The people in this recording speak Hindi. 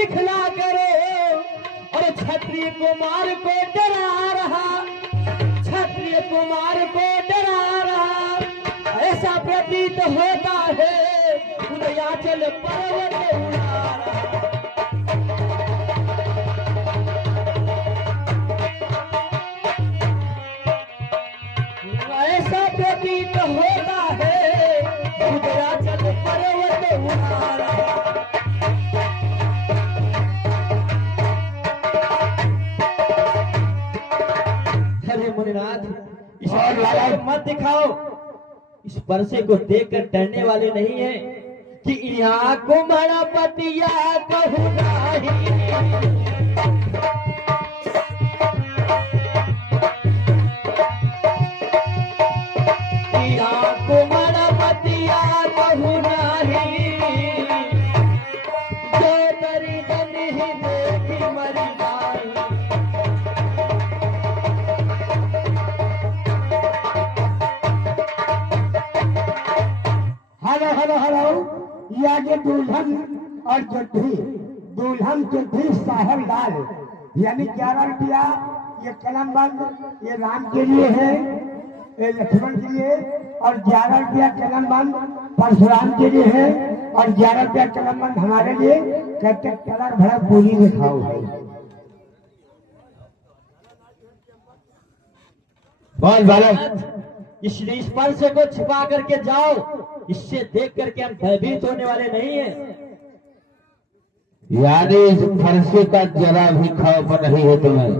दिखला करो और क्षत्रिय कुमार को डरा रहा, क्षत्रिय कुमार को डरा रहा। ऐसा प्रतीत होता है उदयाचल पर्वत उड़ा रहा। ऐसा प्रतीत होता है उदयाचल पर्वत उड़ा रहा। अरे मुनिनाथ, इस मत दिखाओ, इस परसे को देखकर डरने वाले नहीं है कि यहाँ कुमारपतिया कहू नाही। यहाँ कुमारपतिया कहू नाही, जो तरी जन ही देखी मरी नाही। हेलो हेलो हेलो, ये आगे दुल्हन और जड्ढी, दुल्हन जड्ढी साहब लाल, यानी 11 रुपया ये कलम बंद, ये राम के लिए है, ये लक्ष्मण के लिए, और 11 रुपया कलम बंद परशुराम के लिए है, और 11 रुपया कलम बंद हमारे लिए। कहते कलर भरा पूरी में खाओ है। बोल बालक, इस स्पर्श को छिपा करके जाओ, इससे देख करके हम भयभीत होने वाले नहीं हैं। यानी इस फरसे का जरा भी खौफ नहीं है तुम्हें?